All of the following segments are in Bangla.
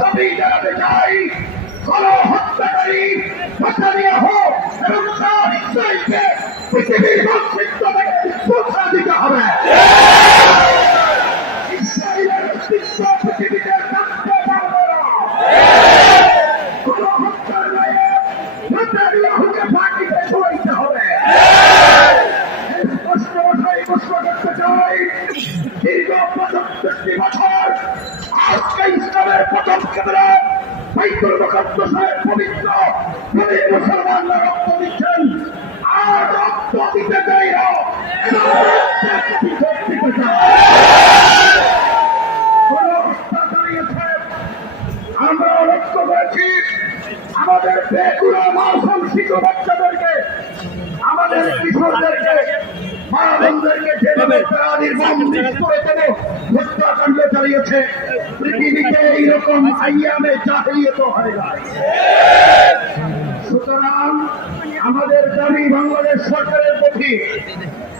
দাবি জানাতে চাই, গণহত্যাকারী নেতানিয়াহু এবং তার ইসরায়েলকে পৃথিবীর মানচিত্র থেকে মুছে দিতে হবে। ইসরায়েলের অস্তিত্ব পৃথিবীতে থাকতে পারবে না। গণহত্যার দায়ে নেতানিয়াহুকে ফাঁসিতে ঝুলাইতে হবে। স্পষ্ট ভাষায় ঘোষণা করতে চাই, দীর্ঘ 65 বছর আজকে ইসলামের প্রথম কেন্দ্র বাইতুল মুকাদ্দাসের পবিত্র নবী মুসলমানরা রক্ত দিচ্ছেন, আর রক্ত দিতে চাই না। আমরা লক্ষ্য করেছি আমাদের বেকুড়া মাসুম শিশু বাচ্চাদেরকে, আমাদের কিশোরদেরকে, মা বোনদেরকে যেভাবে নির্মম নিষ্ঠুরতার হত্যাকাণ্ড চালিয়েছে, পৃথিবীতে এইরকম আইয়ামে জাহিলিয়াত হয় না। সুতরাং আমাদের দাবি বাংলাদেশ সরকারের প্রতি,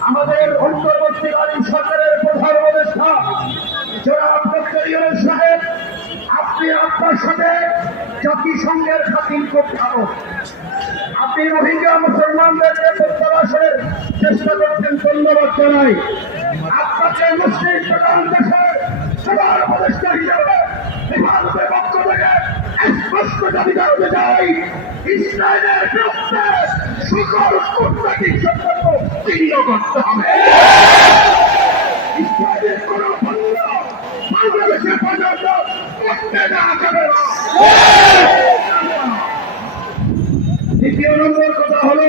আমাদের অন্তর্বর্তীকালীন সরকারের প্রধান উপদেষ্টা জনাব ডক্টর ইউনূস সাহেব, আপনি আপনার সাথে জাতিসংঘের খাতির খুব ভালো। আপনি রোহিঙ্গা মুসলমানদেরকে প্রত্যাবাসনের চেষ্টা করছেন, ধন্যবাদ জানাই। আপনাকে মুসলিম প্রধান দেশের সবার উপদেষ্টা হিসেবে বিভাগের পক্ষ থেকে স্পষ্ট দাবি জানাতে চাই, ইসরায়েলের বিরুদ্ধে সকল কূটনৈতিক সম্পর্ক ছিন্ন করতে হবে। ইসরায়েলের কোন পণ্য বাংলাদেশে পর্যন্ত করতে দেওয়া যাবে না। দ্বিতীয় নম্বর কথা হল,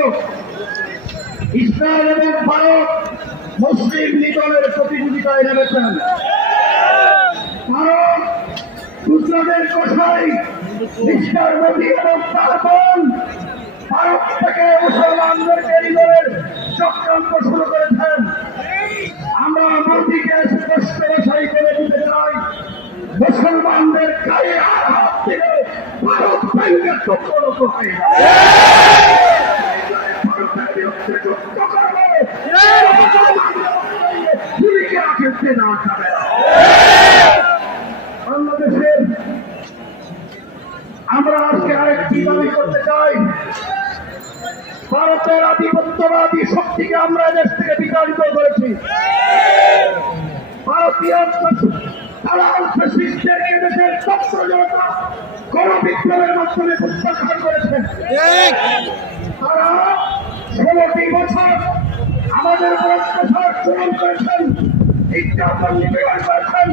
ইসরায়েল এবং ভারত মুসলিম লিগের প্রতিযোগিতায় নেমেছেন। ভারত গুজরাটের কোথায় মিস্টার মোদী এবং তার বোন ভারত থেকে মুসলমানদেরকে লিগের চক্রান্ত শুরু করেছেন। আমরা মোদীকে স্পষ্ট ভাষায় করে দিতে চাই, মুসলমানদের গায়ে আর হাত দিলে ভারত ব্যাংকের চক্রান্ত হয় না। ভারতের বিরুদ্ধে যুদ্ধ করবে, গুলিকে আঁকেতে না যাবে। বাংলাদেশের আমরা আজকে আরেকটি দাবি করতে চাই, ভারতের আধিপত্যবাদী শক্তিকে আমরা দেশ থেকে বিতাড়িত করেছি। ভারতীয় দালাল ফ্যাসিস্টদেরকে দেশের ছাত্র জনতা গণবিপ্লবের মাধ্যমে প্রত্যাখ্যান করেছেন। তারা 16টি বছর আমাদের উপর অত্যাচার চলন করেছেন, নির্যাতন নিপীড়ন করেছেন।